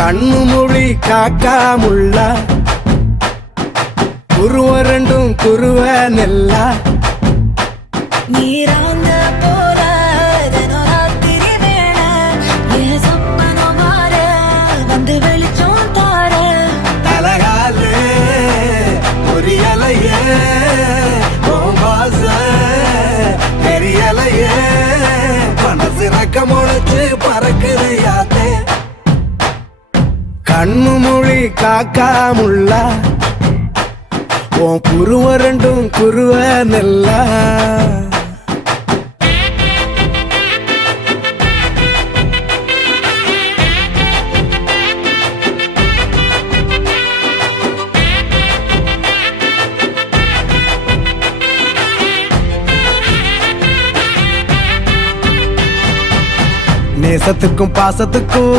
கண்ணு மொழி காக்காமுள்ள குருவ ரெண்டும் குருவ நெல்லா நீராங்க போல தினராத்திரி வேண என் சொப்பனம் மாற வந்து வெளிச்சம் தார தலகாலே பொரியலையே வாச பெரியலையே மனசு ரக்க முளைச்சு பறக்குது யாத்தே கண்ணு மொழி காக்காமுள்ள உன் குருவ ரெண்டும் குருவ நெல்லா நேசத்துக்கும் பாசத்துக்கும்